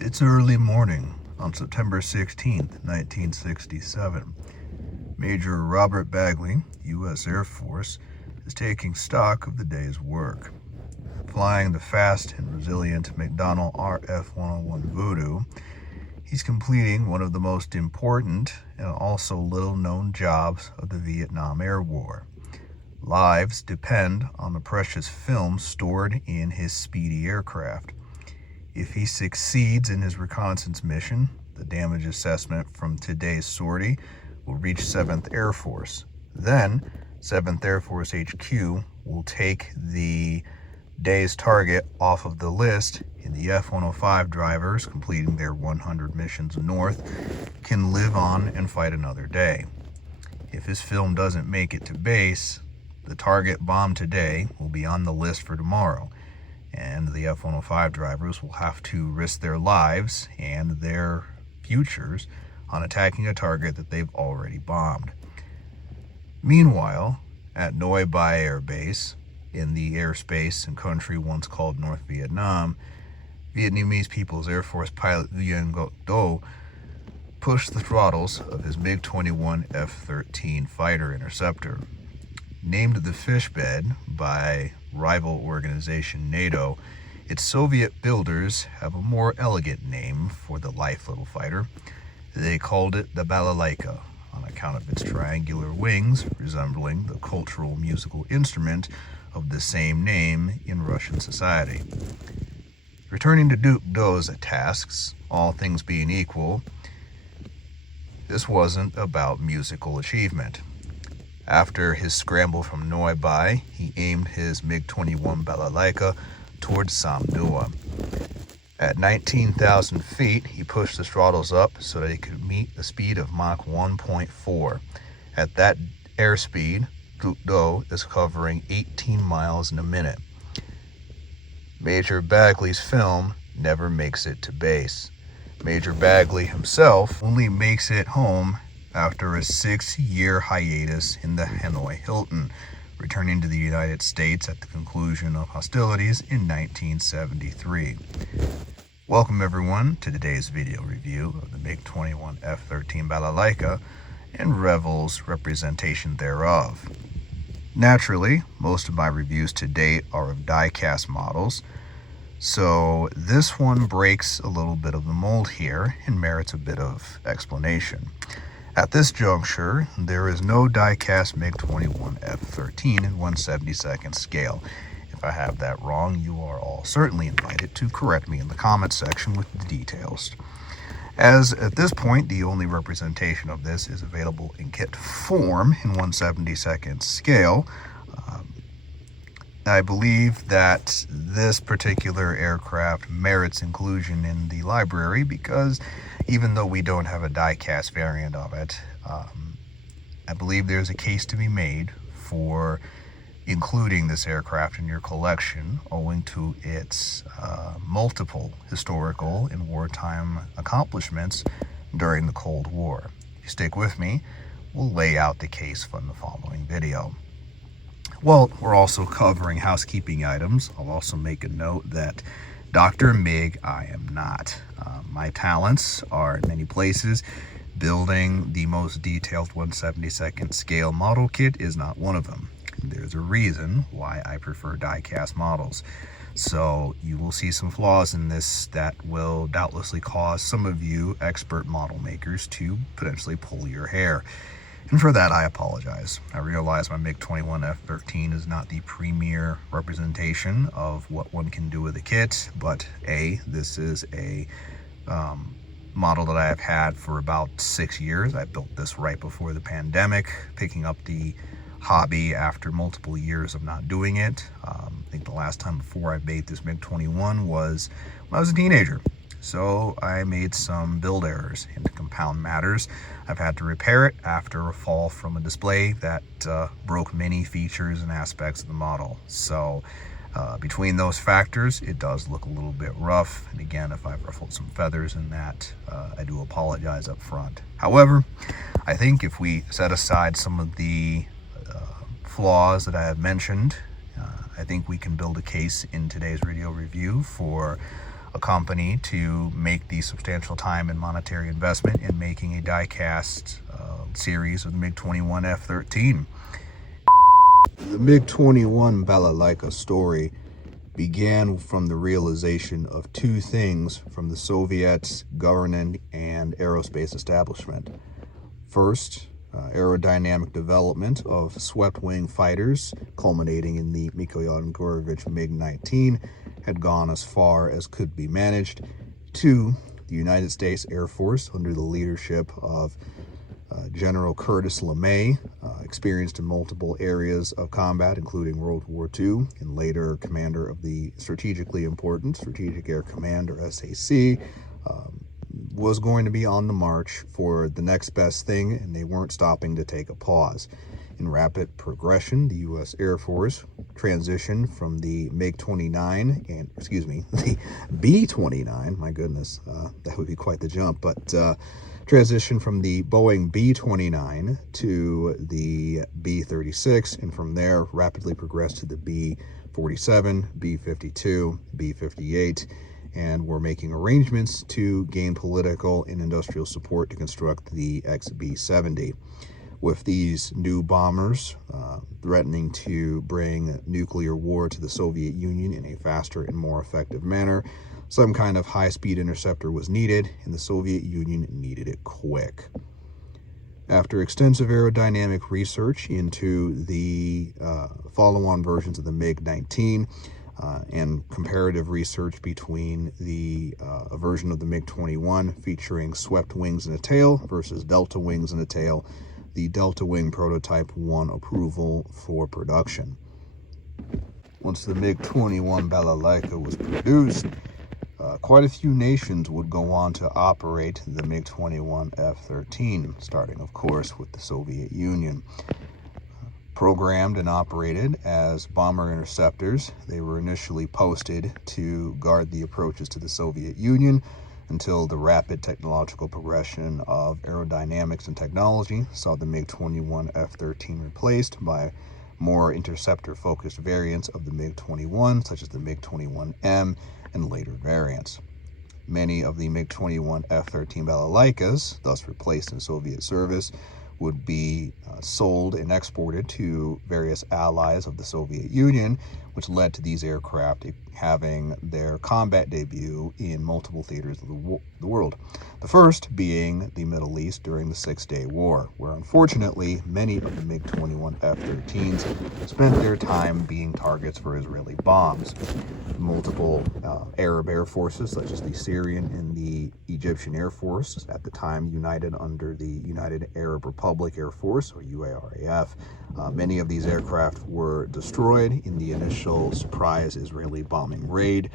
It's early morning on September 16th, 1967. Major Robert Bagley, U.S. Air Force, is taking stock of the day's work. Flying the fast and resilient McDonnell RF-101 Voodoo, he's completing one of the most important and also little-known jobs of the Vietnam Air War. Lives depend on the precious film stored in his speedy aircraft. If he succeeds in his reconnaissance mission, the damage assessment from today's sortie will reach 7th Air Force. Then, 7th Air Force HQ will take the day's target off of the list, and the F-105 drivers completing their 100 missions north can live on and fight another day. If his film doesn't make it to base, the target bombed today will be on the list for tomorrow, and the F-105 drivers will have to risk their lives and their futures on attacking a target that they've already bombed. Meanwhile, at Noi Bai Air Base, in the airspace and country once called North Vietnam, Vietnamese People's Air Force pilot Nguyen Ngoc Do pushed the throttles of his MiG-21-F13 fighter interceptor. Named the Fishbed by rival organization NATO, its Soviet builders have a more elegant name for the life little fighter. They called it the Balalaika on account of its triangular wings resembling the cultural musical instrument of the same name in Russian society. Returning to Duke Do's tasks, all things being equal, this wasn't about musical achievement. After his scramble from Noi Bai, he aimed his MiG-21 Balalaika towards Sam Nua. At 19,000 feet, he pushed the throttles up so that he could meet the speed of Mach 1.4. At that airspeed, Duke Do is covering 18 miles in a minute. Major Bagley's film never makes it to base. Major Bagley himself only makes it home after a 6-year hiatus in the Hanoi Hilton, returning to the United States at the conclusion of hostilities in 1973. Welcome everyone to today's video review of the MiG-21-F13 Balalaika and Revell's representation thereof. Naturally, most of my reviews to date are of die-cast models, so this one breaks a little bit of the mold here and merits a bit of explanation. At this juncture, there is no die-cast MiG-21-F13 in 1/72nd scale. If I have that wrong, you are all certainly invited to correct me in the comment section with the details. As at this point, the only representation of this is available in kit form in 1/72nd scale. I believe that this particular aircraft merits inclusion in the library because even though we don't have a die-cast variant of it, I believe there's a case to be made for including this aircraft in your collection owing to its multiple historical and wartime accomplishments during the Cold War. If you stick with me, we'll lay out the case from the following video. Well, we're also covering housekeeping items. I'll also make a note that Dr. MiG, I am not. My talents are in many places. Building the most detailed 1/72nd scale model kit is not one of them. There's a reason why I prefer die-cast models. So you will see some flaws in this that will doubtlessly cause some of you expert model makers to potentially pull your hair. And for that, I apologize. I realize my MiG-21-F13 is not the premier representation of what one can do with a kit, but A, this is a model that I have had for about 6 years. I built this right before the pandemic, picking up the hobby after multiple years of not doing it. I think the last time before I made this MiG-21 was when I was a teenager. So I made some build errors, and to compound matters, I've had to repair it after a fall from a display that broke many features and aspects of the model. So between those factors, it does look a little bit rough. And again, if I've ruffled some feathers in that, I do apologize up front. However, I think if we set aside some of the flaws that I have mentioned, I think we can build a case in today's video review for a company to make the substantial time and monetary investment in making a die-cast series of the MiG-21-F13. The MiG-21 balalaika story began from the realization of two things from the Soviets' governing and aerospace establishment. First, aerodynamic development of swept-wing fighters, culminating in the Mykola MiG-19, had gone as far as could be managed. Two, the United States Air Force, under the leadership of General Curtis LeMay, experienced in multiple areas of combat, including World War II, and later commander of the strategically important Strategic Air Command, or SAC, was going to be on the march for the next best thing, and they weren't stopping to take a pause. In rapid progression, the U.S. Air Force transitioned from the MiG-29 and, the B-29, my goodness, that would be quite the jump, but transitioned from the Boeing B-29 to the B-36, and from there rapidly progressed to the B-47, B-52, B-58, and were making arrangements to gain political and industrial support to construct the XB-70. With these new bombers threatening to bring nuclear war to the Soviet Union in a faster and more effective manner, some kind of high-speed interceptor was needed, and the Soviet Union needed it quick. After extensive aerodynamic research into the follow-on versions of the MiG-19, and comparative research between the a version of the MiG-21 featuring swept wings and a tail versus delta wings and a tail, the delta wing prototype won approval for production. Once the MiG-21 balalaika was produced, quite a few nations would go on to operate the MiG-21-F13, starting, of course, with the Soviet Union. Programmed and operated as bomber interceptors, they were initially posted to guard the approaches to the Soviet Union until the rapid technological progression of aerodynamics and technology saw the MiG-21-F13 replaced by more interceptor-focused variants of the MiG-21, such as the MiG-21M and later variants. Many of the MiG-21-F13 balalaikas, thus replaced in Soviet service, would be sold and exported to various allies of the Soviet Union, which led to these aircraft having their combat debut in multiple theaters of the world. The first being the Middle East during the Six-Day War, where unfortunately many of the MiG-21-F13s spent their time being targets for Israeli bombs. Multiple Arab air forces, such as the Syrian and the Egyptian Air Force, at the time united under the United Arab Republic Air Force, or UARAF. Many of these aircraft were destroyed in the initial surprise Israeli bombing raid,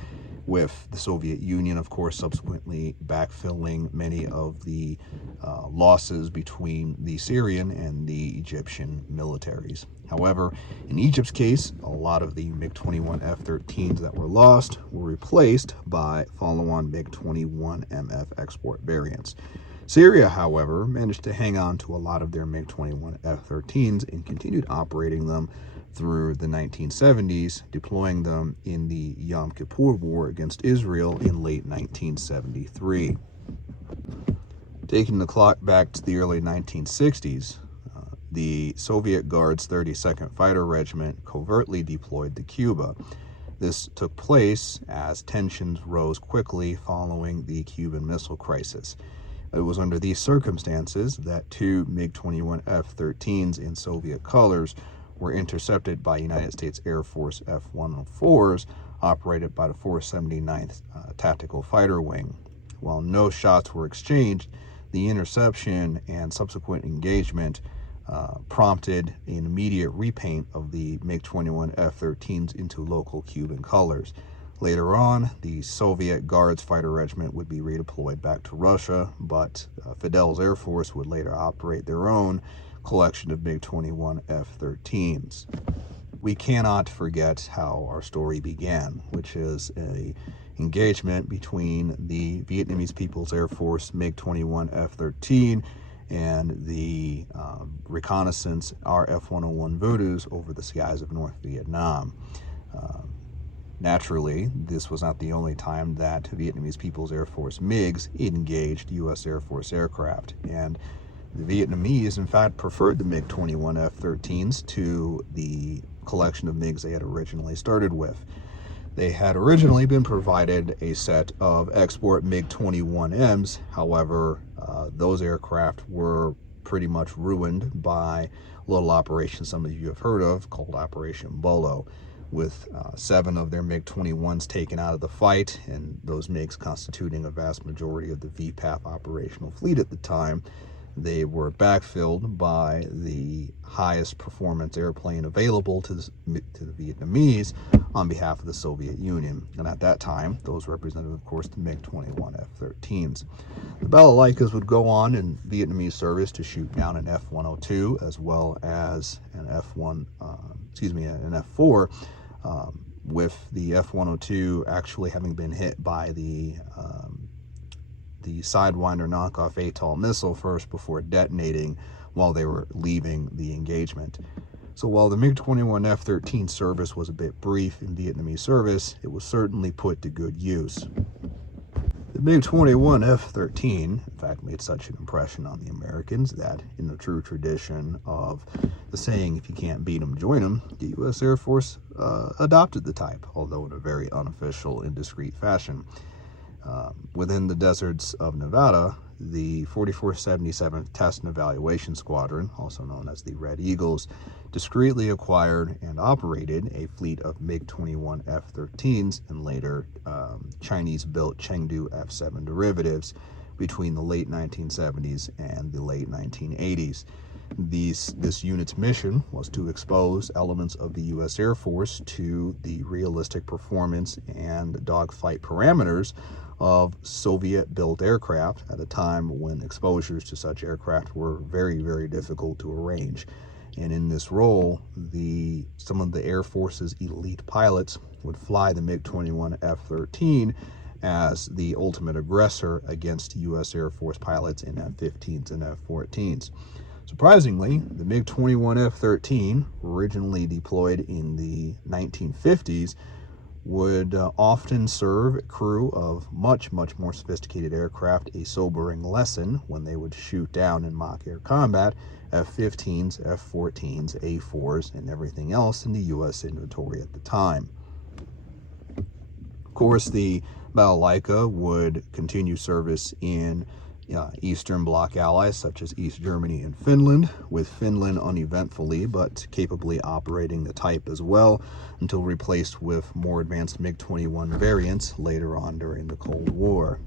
with the Soviet Union, of course, subsequently backfilling many of the losses between the Syrian and the Egyptian militaries. However, in Egypt's case, a lot of the MiG-21-F13s that were lost were replaced by follow-on MiG-21MF export variants. Syria, however, managed to hang on to a lot of their MiG-21-F13s and continued operating them through the 1970s, deploying them in the Yom Kippur War against Israel in late 1973. Taking the clock back to the early 1960s, the Soviet Guard's 32nd Fighter Regiment covertly deployed to Cuba. This took place as tensions rose quickly following the Cuban Missile Crisis. It was under these circumstances that two MiG-21-F13s in Soviet colors were intercepted by United States Air Force F-104s operated by the 479th Tactical Fighter Wing. while no shots were exchanged, the interception and subsequent engagement prompted an immediate repaint of the MiG-21-F13s into local Cuban colors. Later on, the Soviet Guards Fighter Regiment would be redeployed back to Russia, but Fidel's Air Force would later operate their own collection of MiG-21-F13s. We cannot forget how our story began, which is an engagement between the Vietnamese People's Air Force MiG-21-F13 and the reconnaissance RF-101 Voodoos over the skies of North Vietnam. Naturally, this was not the only time that Vietnamese People's Air Force MiGs engaged U.S. Air Force aircraft, and the Vietnamese, in fact, preferred the MiG-21-F13s to the collection of MiGs they had originally started with. They had originally been provided a set of export MiG-21Ms. However, those aircraft were pretty much ruined by a little operation some of you have heard of called Operation Bolo, with 7 of their MiG-21s taken out of the fight, and those MiGs constituting a vast majority of the VPAF operational fleet at the time. They were backfilled by the highest performance airplane available to the Vietnamese on behalf of the Soviet Union. And at that time, those represented, of course, the MiG-21-F13s. The Balalaikas would go on in Vietnamese service to shoot down an F-102 as well as an an F-4, with the F-102 actually having been hit by the Sidewinder knockoff ATOL missile first before detonating while they were leaving the engagement. So while the MiG-21-F13 service was a bit brief in Vietnamese service, it was certainly put to good use. The MiG-21-F13, in fact, made such an impression on the Americans that, in the true tradition of the saying, if you can't beat them, join them, the U.S. Air Force adopted the type, although in a very unofficial and discreet fashion. Within the deserts of Nevada, the 4477th Test and Evaluation Squadron, also known as the Red Eagles, discreetly acquired and operated a fleet of MiG-21-F13s and later Chinese-built Chengdu F-7 derivatives between the late 1970s and the late 1980s. This unit's mission was to expose elements of the U.S. Air Force to the realistic performance and dogfight parameters of Soviet-built aircraft at a time when exposures to such aircraft were very, very difficult to arrange. And in this role, some of the Air Force's elite pilots would fly the MiG-21-F13 as the ultimate aggressor against U.S. Air Force pilots in F-15s and F-14s. Surprisingly, the MiG-21-F13, originally deployed in the 1950s, would often serve a crew of much, much more sophisticated aircraft a sobering lesson when they would shoot down in mock air combat F-15s, F-14s, A-4s, and everything else in the U.S. inventory at the time. Of course, the Balalaika would continue service in Eastern Bloc allies such as East Germany and Finland, with Finland uneventfully but capably operating the type as well until replaced with more advanced MiG-21 variants later on during the Cold War.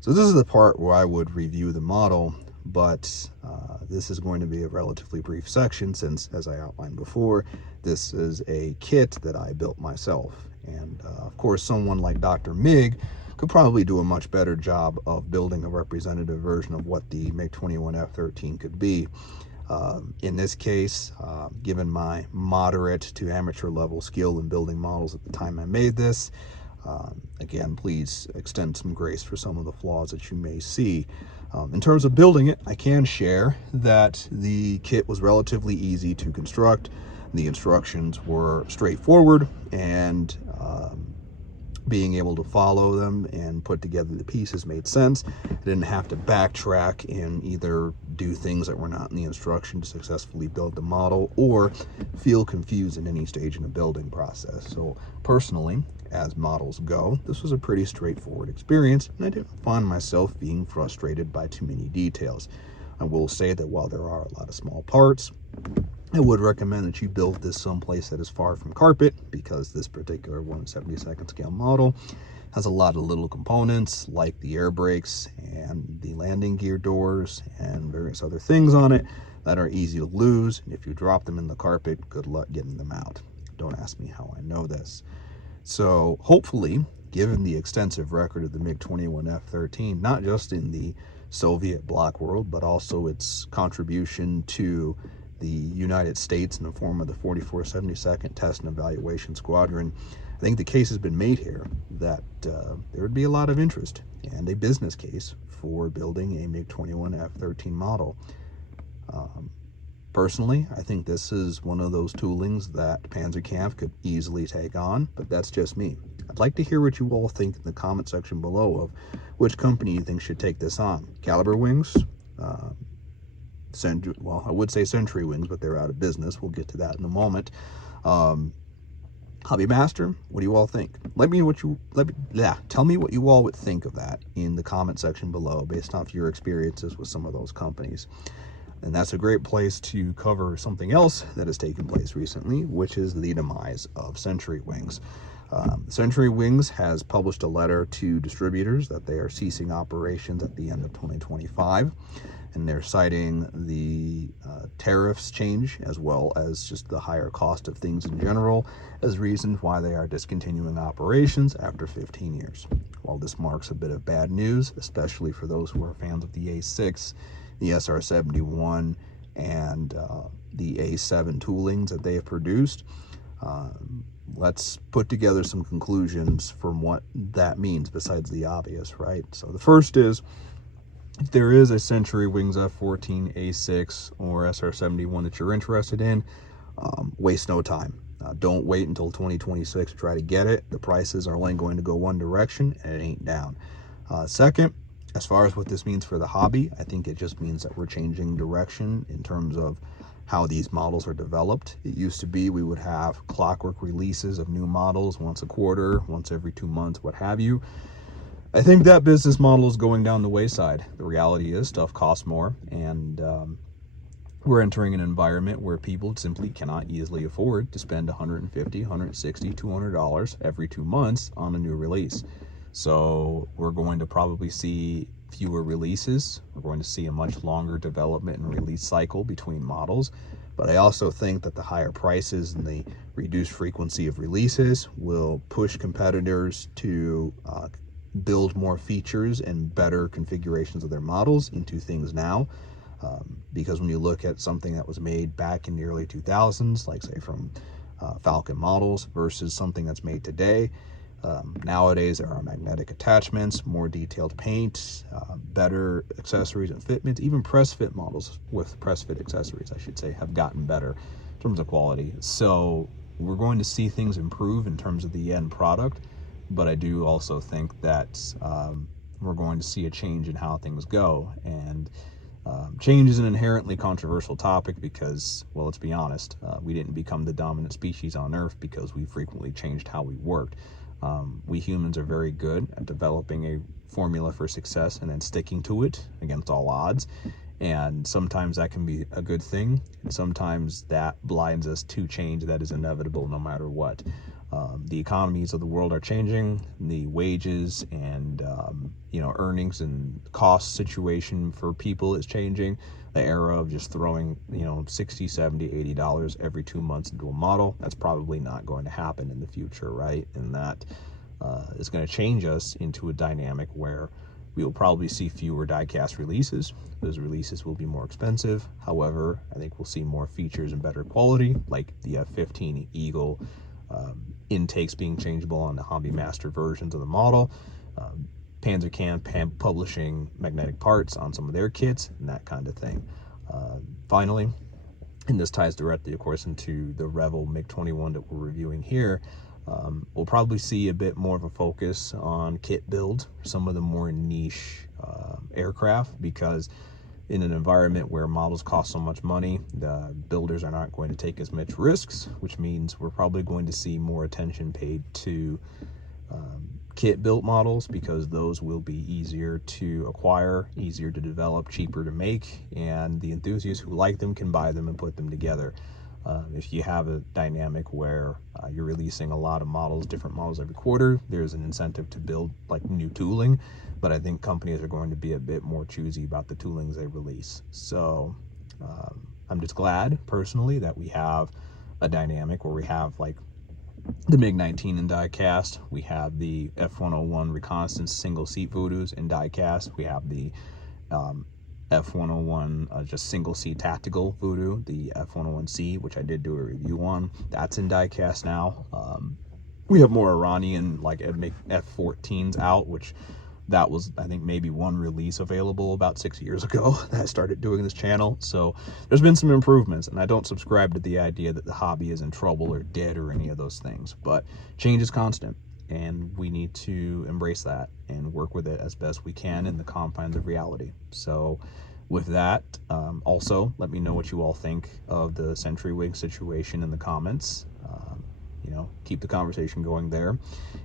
So this is the part where I would review the model, but this is going to be a relatively brief section since, as I outlined before, this is a kit that I built myself. And of course, someone like Dr. MiG could probably do a much better job of building a representative version of what the MiG-21-F13 could be. In this case, given my moderate to amateur level skill in building models at the time I made this, again, please extend some grace for some of the flaws that you may see. In terms of building it, I can share that the kit was relatively easy to construct. The instructions were straightforward, and being able to follow them and put together the pieces made sense. I didn't have to backtrack and either do things that were not in the instruction to successfully build the model or feel confused in any stage in the building process. So personally, as models go, this was a pretty straightforward experience, and I didn't find myself being frustrated by too many details. I will say that while there are a lot of small parts, I would recommend that you build this someplace that is far from carpet, because this particular 1/72nd scale model has a lot of little components like the air brakes and the landing gear doors and various other things on it that are easy to lose. And if you drop them in the carpet, good luck getting them out. Don't ask me how I know this. So hopefully, given the extensive record of the MiG-21-F13, not just in the Soviet bloc world, but also its contribution to the United States in the form of the 4472nd Test and Evaluation Squadron, I think the case has been made here that there would be a lot of interest and a business case for building a MiG-21-F13 model. Personally, I think this is one of those toolings that Panzerkampf could easily take on, but that's just me. I'd like to hear what you all think in the comment section below of which company you think should take this on. Caliber Wings, well, I would say Century Wings, but they're out of business. We'll get to that in a moment. Hobby Master, what do you all think? Tell me what you all would think of that in the comment section below, based off your experiences with some of those companies. And that's a great place to cover something else that has taken place recently, which is the demise of Century Wings. Century Wings has published a letter to distributors that they are ceasing operations at the end of 2025, and they're citing the tariffs change, as well as just the higher cost of things in general, as reasons why they are discontinuing operations after 15 years. While this marks a bit of bad news, especially for those who are fans of the A6, the SR-71, and the A7 toolings that they have produced, let's put together some conclusions from what that means besides the obvious, right? So the first is, if there is a Century Wings F14, A6, or SR-71 that you're interested in, waste no time. Don't wait until 2026 to try to get it. The prices are only going to go one direction, and it ain't down. Second, as far as what this means for the hobby, I think it just means that we're changing direction in terms of how these models are developed. It used to be we would have clockwork releases of new models once a quarter, once every 2 months, what have you. I think that business model is going down the wayside. The reality is stuff costs more, and we're entering an environment where people simply cannot easily afford to spend $150, $160, $200 every 2 months on a new release. So we're going to probably see fewer releases. We're going to see a much longer development and release cycle between models. But I also think that the higher prices and the reduced frequency of releases will push competitors to build more features and better configurations of their models into things now. Because when you look at something that was made back in the early 2000s, like say from Falcon models versus something that's made today, nowadays there are magnetic attachments, more detailed paint, better accessories and fitments. Even press fit models with press fit accessories, I should say, have gotten better in terms of quality. So we're going to see things improve in terms of the end product, but I do also think that we're going to see a change in how things go. And change is an inherently controversial topic because, well, let's be honest, we didn't become the dominant species on Earth because we frequently changed how we worked. We humans are very good at developing a formula for success and then sticking to it against all odds. And sometimes that can be a good thing. And sometimes that blinds us to change that is inevitable no matter what. The economies of the world are changing. The wages and, earnings and cost situation for people is changing. The era of just throwing, $60, $70, $80 every 2 months into a model, that's probably not going to happen in the future, right? And that is going to change us into a dynamic where we will probably see fewer die-cast releases. Those releases will be more expensive. However, I think we'll see more features and better quality, like the F15 Eagle intakes being changeable on the Hobby Master versions of the model. Panzerkampf publishing magnetic parts on some of their kits and that kind of thing. Finally, and this ties directly, of course, into the Revell MiG-21 that we're reviewing here, we'll probably see a bit more of a focus on kit build, some of the more niche aircraft, because in an environment where models cost so much money, the builders are not going to take as much risks, which means we're probably going to see more attention paid to kit built models, because those will be easier to acquire, easier to develop, cheaper to make, and the enthusiasts who like them can buy them and put them together. If you have a dynamic where you're releasing a lot of models, different models every quarter, there's an incentive to build like new tooling, but I think companies are going to be a bit more choosy about the toolings they release. So I'm just glad personally that we have a dynamic where we have like the MiG-19 in die-cast, we have the F-101 reconnaissance single seat Voodoos in die-cast, we have the F-101 just single seat tactical Voodoo, the F-101C, which I did do a review on, that's in die-cast now. We have more Iranian like F-14s out, which that was, I think, maybe one release available about 6 years ago that I started doing this channel. So there's been some improvements, and I don't subscribe to the idea that the hobby is in trouble or dead or any of those things, but change is constant, and we need to embrace that and work with it as best we can in the confines of reality. So with that, also let me know what you all think of the CenturyWig situation in the comments. You know, keep the conversation going there.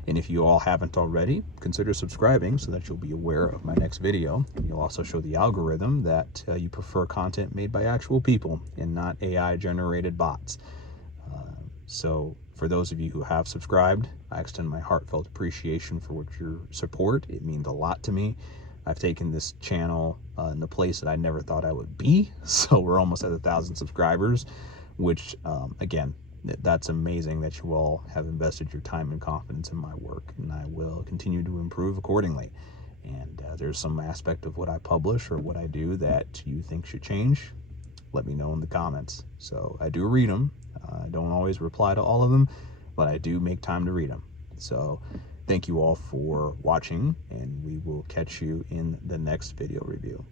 And if you all haven't already, consider subscribing so that you'll be aware of my next video. And you'll also show the algorithm that you prefer content made by actual people and not AI generated bots. So for those of you who have subscribed, I extend my heartfelt appreciation for your support. It means a lot to me. I've taken this channel in the place that I never thought I would be. So we're almost at 1,000 subscribers, which again, that's amazing that you all have invested your time and confidence in my work, and I will continue to improve accordingly. And there's some aspect of what I publish or what I do that you think should change, let me know in the comments. So I do read them. I don't always reply to all of them, but I do make time to read them. So thank you all for watching, and we will catch you in the next video review.